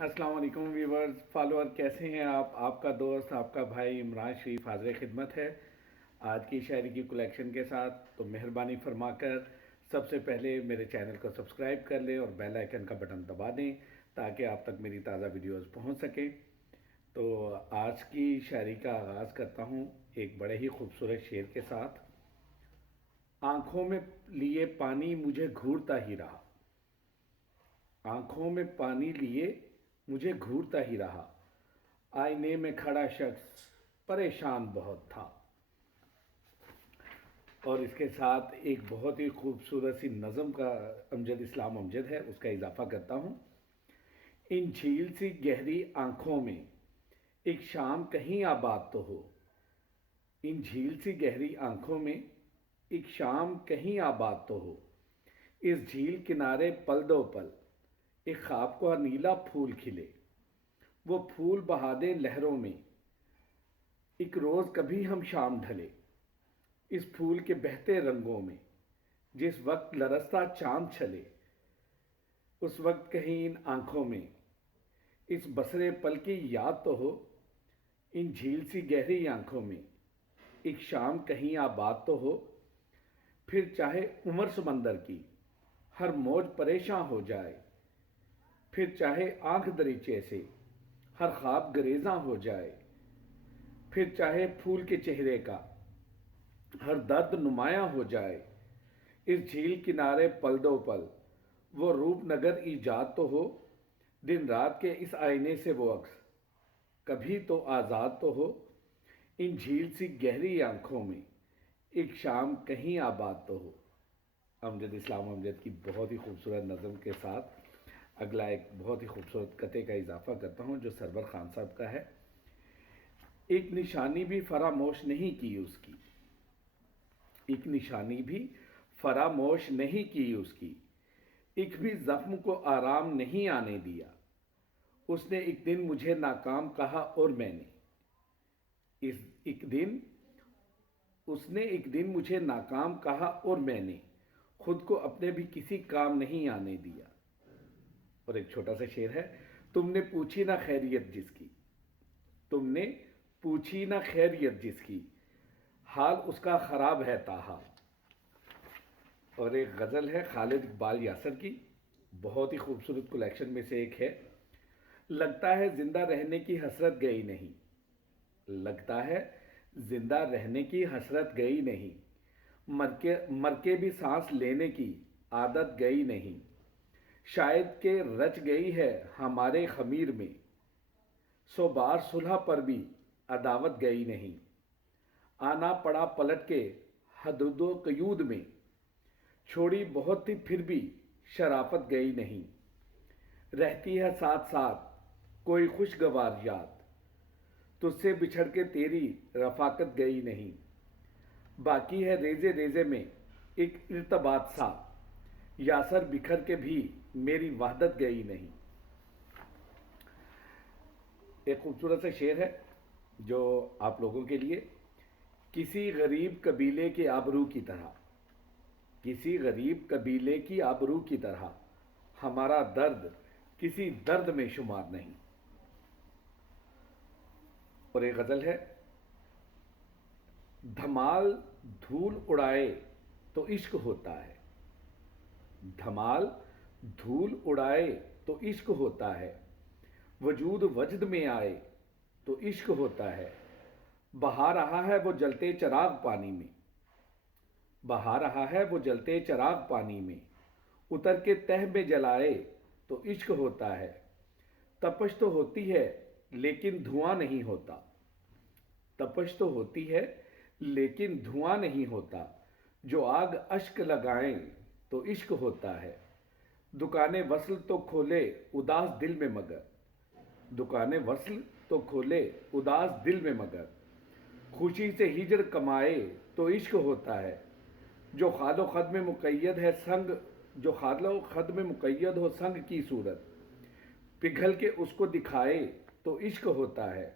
अस्सलाम वालेकुम viewers follower, कैसे हैं आप? का दोस्त आपका भाई इमरान शरीफ हाजिर खिदमत है आज की शायरी की कलेक्शन के साथ। तो मेहरबानी फरमाकर सबसे पहले मेरे चैनल को सब्सक्राइब कर लें और बेल आइकन का बटन दबा दें ताकि आप तक मेरी ताज़ा वीडियोस पहुंच सकें। तो आज की शायरी का आगाज़ करता हूं एक बड़े ही खूबसूरत शेर के साथ। आंखों में लिए पानी मुझे घूरता ही रहा, आंखों में पानी लिए मुझे घूरता ही रहा, आईने में खड़ा शख्स परेशान बहुत था। और इसके साथ एक बहुत ही खूबसूरत सी नज़म का अमजद इस्लाम अमजद है, उसका इजाफा करता हूँ। इन झील सी गहरी आंखों में एक शाम कहीं आबाद तो हो, इन झील सी गहरी आंखों में एक शाम कहीं आबाद तो हो, इस झील किनारे पल दो पल एक ख्वाब को नीला फूल खिले, वो फूल बहा दे लहरों में एक रोज़ कभी हम शाम ढले, इस फूल के बहते रंगों में जिस वक्त लरसता चांद चले, उस वक्त कहीं इन आंखों में इस बसरे पल की याद तो हो, इन झील सी गहरी आंखों में एक शाम कहीं आबाद तो हो। फिर चाहे उम्र समंदर की हर मौज परेशान हो जाए, फिर चाहे आंख दरीचे से हर ख्वाब गरेजा हो जाए, फिर चाहे फूल के चेहरे का हर दर्द नुमाया हो जाए, इस झील किनारे पल दो पल वो रूपनगर ईजाद तो हो, दिन रात के इस आईने से वो अक्स कभी तो आज़ाद तो हो, इन झील सी गहरी आंखों में एक शाम कहीं आबाद तो हो। अमजद इस्लाम अमजद की बहुत ही खूबसूरत नज़म के साथ अगला एक बहुत ही खूबसूरत कते का इजाफा करता हूँ जो सरवर खान साहब का है। एक निशानी भी फरामोश नहीं की उसकी, एक निशानी भी फरामोश नहीं की उसकी, एक भी जख्म को आराम नहीं आने दिया, उसने एक दिन मुझे नाकाम कहा और मैंने इस एक दिन उसने एक दिन मुझे नाकाम कहा और मैंने खुद को अपने भी किसी काम नहीं आने दिया। और एक छोटा सा शेर है, तुमने पूछी ना खैरियत जिसकी, तुमने पूछी ना खैरियत जिसकी, हाल उसका खराब है ताहा। और एक गज़ल है खालिद इकबाल यासर की, बहुत ही खूबसूरत कलेक्शन में से एक है। लगता है जिंदा रहने की हसरत गई नहीं, लगता है जिंदा रहने की हसरत गई नहीं, मर के भी सांस लेने की आदत गई नहीं, शायद के रच गई है हमारे खमीर में, सौ बार सुलह पर भी अदावत गई नहीं, आना पड़ा पलट के हदुदो कयूद में, छोड़ी बहुत थी फिर भी शराफत गई नहीं, रहती है साथ साथ कोई खुशगवार याद, तुझसे बिछड़ के तेरी रफाकत गई नहीं, बाकी है रेजे रेजे में एक इर्तबात सा, यासर बिखर के भी मेरी वहदत गई नहीं। एक खूबसूरत सा शेर है जो आप लोगों के लिए। किसी गरीब कबीले के आबरू की तरह, किसी गरीब कबीले की आबरू की तरह हमारा दर्द किसी दर्द में शुमार नहीं। और एक गज़ल है, धमाल धूल उड़ाए तो इश्क होता है, धमाल धूल उड़ाए तो इश्क होता है, वजूद वजद में आए तो इश्क होता है, बहा रहा है वो जलते चराग पानी में, बहा रहा है वो जलते चराग पानी में, उतर के तह में जलाए तो इश्क होता है, तपश तो होती है लेकिन धुआं नहीं होता, तपश तो होती है लेकिन धुआं नहीं होता, जो आग अश्क लगाएं तो इश्क होता है, दुकानें वस्ल तो खोले उदास दिल में मगर, दुकानें वस्ल तो खोले उदास दिल में मगर, खुशी से हिजर कमाए तो इश्क होता है, जो खालो खद में मुक़य्यद है संग, जो खालो खद में मुक़य्यद हो संग की सूरत, पिघल के उसको दिखाए तो इश्क होता है,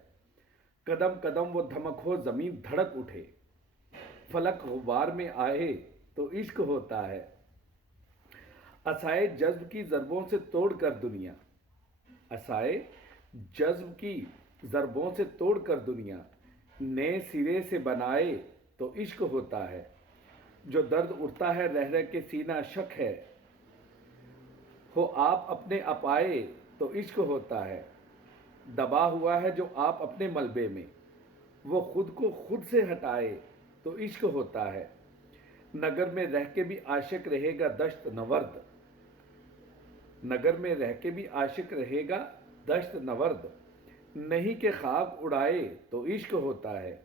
कदम कदम वो धमक हो ज़मीन धड़क उठे, फलक गुबार में आए तो इश्क होता है, असाए जज्ब की ज़रबों से तोड़ कर दुनिया, عصائے جذب کی ضربوں سے توڑ کر دنیا نئے سرے سے بنائے تو عشق ہوتا ہے، جو درد اٹھتا ہے رہ رہ کے سینہ شک ہے، ہو آپ اپنے اپائے تو عشق ہوتا ہے، دبا ہوا ہے جو آپ اپنے ملبے میں، وہ خود کو خود سے ہٹائے تو عشق ہوتا ہے، نگر میں رہ کے بھی عاشق رہے گا دشت نورد، نگر میں رہ کے بھی عاشق رہے گا دشت نورد، نہیں کہ خاک اڑائے تو عشق ہوتا ہے،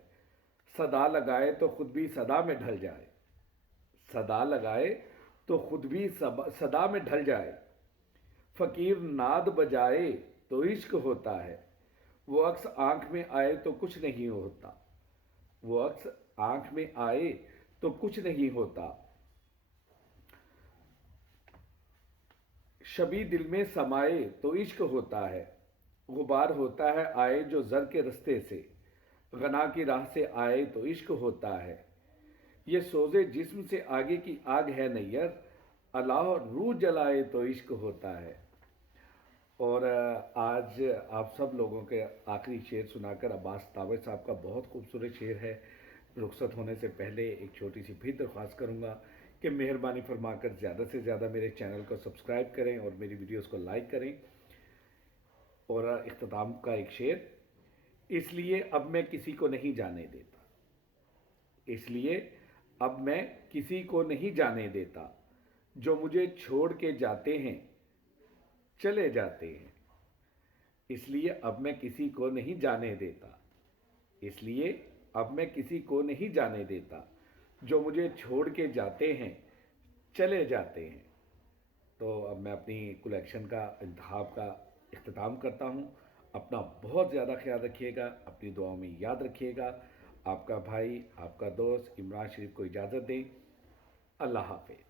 صدا لگائے تو خود بھی صدا میں ڈھل جائے، صدا لگائے تو خود بھی صدا میں ڈھل جائے، فقیر ناد بجائے تو عشق ہوتا ہے، وہ عکس آنکھ میں آئے تو کچھ نہیں ہوتا، وہ عکس آنکھ میں آئے تو کچھ نہیں ہوتا، شبی دل میں سمائے تو عشق ہوتا ہے، غبار ہوتا ہے آئے جو زر کے رستے سے، غنا کی راہ سے آئے تو عشق ہوتا ہے، یہ سوزے جسم سے آگے کی آگ ہے نیر، اللہ روح جلائے تو عشق ہوتا ہے۔ اور آج آپ سب لوگوں کے آخری شعر سنا کر عباس تاوڑ صاحب کا بہت خوبصورت شعر ہے، رخصت ہونے سے پہلے ایک چھوٹی سی بھی درخواست کروں گا کہ مہربانی فرما کر زیادہ سے زیادہ میرے چینل کو سبسکرائب کریں اور میری ویڈیوز کو لائک کریں۔ اور اختتام کا ایک شعر، اس لیے اب میں کسی کو نہیں جانے دیتا، اس لیے اب میں کسی کو نہیں جانے دیتا، جو مجھے چھوڑ کے جاتے ہیں چلے جاتے ہیں، اس لیے اب میں کسی کو نہیں جانے دیتا، اس لیے اب میں کسی کو نہیں جانے دیتا، جو مجھے چھوڑ کے جاتے ہیں چلے جاتے ہیں۔ تو اب میں اپنی کلیکشن کا انتخاب کا اختتام کرتا ہوں، اپنا بہت زیادہ خیال رکھیے گا، اپنی دعاؤں میں یاد رکھیے گا، آپ کا بھائی آپ کا دوست عمران شریف کو اجازت دیں، اللہ حافظ۔